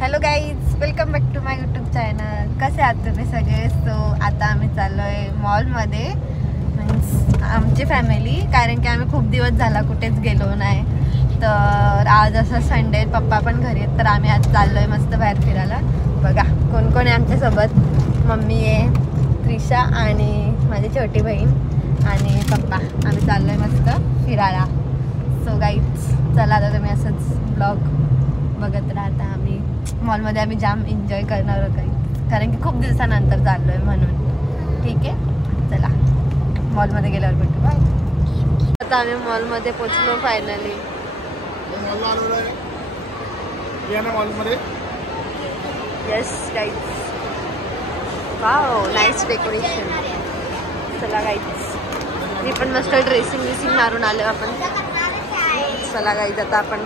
Hello guys, welcome back to my YouTube channel. कसे आहात तुम्ही सगळे? सो आता आम्ही चाललो आहे मॉलमध्ये, मीन्स आमची फॅमिली, कारण की आम्ही खूप दिवस झाला कुठेच गेलो नाही. तर आज असं संडे, पप्पा पण घरी आहेत, तर आम्ही आज चाललो आहे मस्त बाहेर फिरायला. बघा कोण कोण आहे आमच्यासोबत. मम्मी आहे, त्रिशा आणि माझी छोटी बहीण आणि पप्पा. आम्ही चाललो आहे मस्त फिरायला. सो गाईज चला, आता तुम्ही असंच ब्लॉग बघत राहता. आम्ही मॉलमध्ये आम्ही जाम एन्जॉय करणार काही, कारण की खूप दिवसानंतर चाललो आहे म्हणून. ठीक आहे, चला मॉलमध्ये गेल्यावर भेटू. बाय. आता आम्ही मॉलमध्ये पोचलो फायनली. मॉलमध्ये yes guys, wow nice decoration. चला गाईज, मी पण मस्त ड्रेसिंग मारून आलो आपण. चला गाईज, आता आपण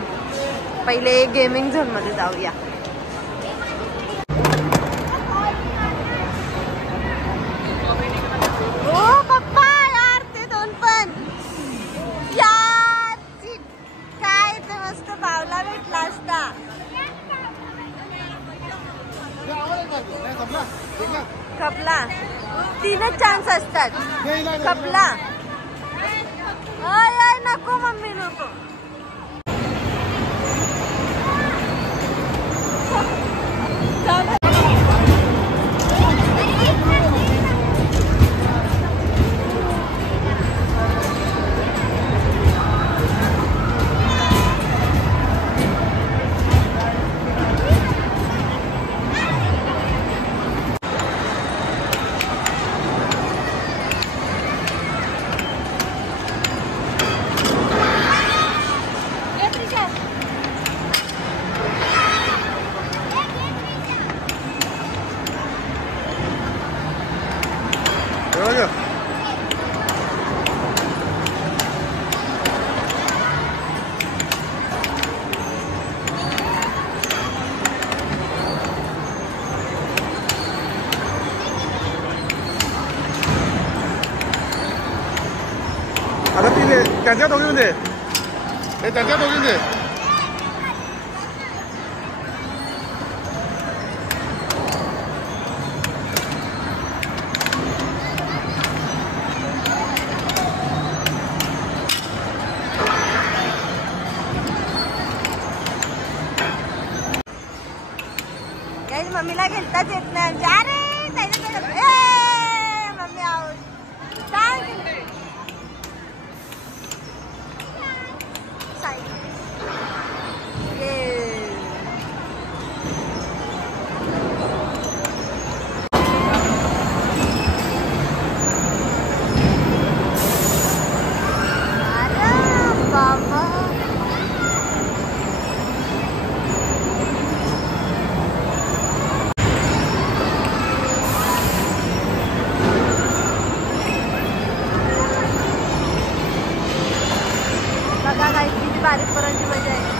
पहिले गेमिंग झोन मध्ये जाऊया. ओ पप्पा, यार ते दोन पण यार, काय ते मस्त पावला भेटला असता. खपला, 3च चान्स असतात. खपला. अय नको मम्मी, नको. आता तिथे त्यांच्या दोघींमध्ये हे त्यांच्या दोघींचे मम्मीला घेताच येत नाही. अरे मम्मी आहोत बघा काही किती बारीक पोरांची मजा आहे.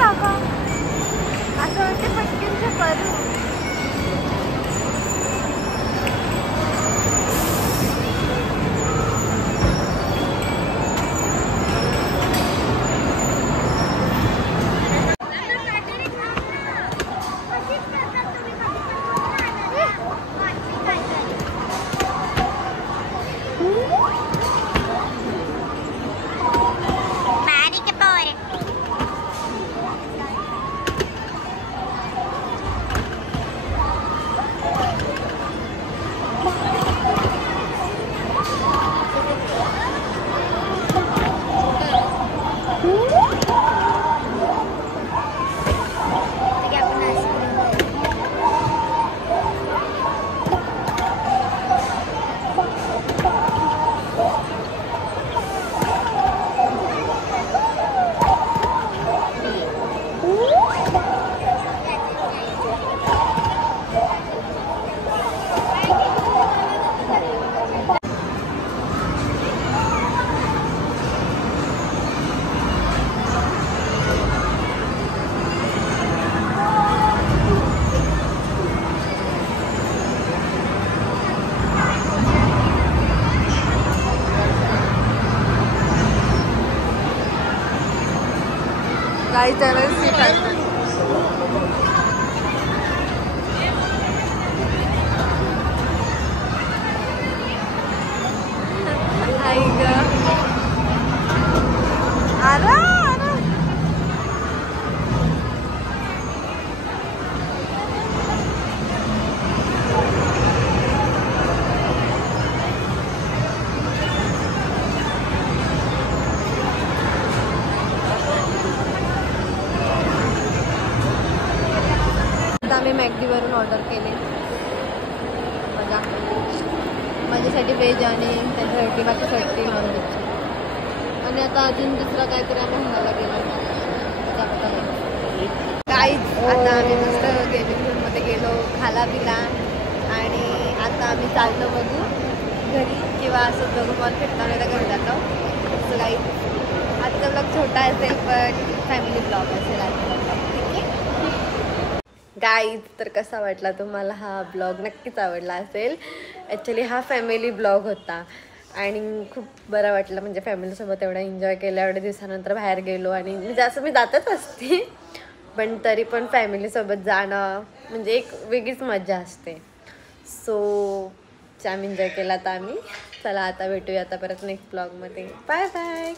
बाबा असं वाटते पटकीनचे करू. काही त्यावेळेस सीट चालतं. आई ग आला आम्ही मॅगडीवरून ऑर्डर केले बघा, माझ्यासाठी व्हेज आणि त्याच्यासाठी बाकीसाठी नॉनव्हेज. आणि आता अजून दुसरं काहीतरी आम्ही खायला गेलो काहीच. आता आम्ही मस्त गेमिंग झोनमध्ये गेलो, खाला पिला आणि आता आम्ही चाललो बघू घरी किंवा असं दोघं मॉल फिरता नाही तर घरी जातो. असं काही आजचा ब्लॉग छोटा असेल पण फॅमिली ब्लॉग असेल आजचा ब्लॉग. ठीक आहे गाईज, तर कसा वाटला तुम्हाला हा ब्लॉग? नक्कीच आवडला असेल. ॲक्च्युली हा फॅमिली ब्लॉग होता आणि खूप बरं वाटलं, म्हणजे फॅमिलीसोबत एवढा एन्जॉय केला. एवढ्या दिवसानंतर बाहेर गेलो आणि मी जातच असते पण तरी पण फॅमिलीसोबत जाणं म्हणजे एक वेगळीच मजा असते. सो आम्ही एन्जॉय केला. तर आम्ही चला आता भेटूया आता परत नेक्स्ट ब्लॉगमध्ये. Bye bye.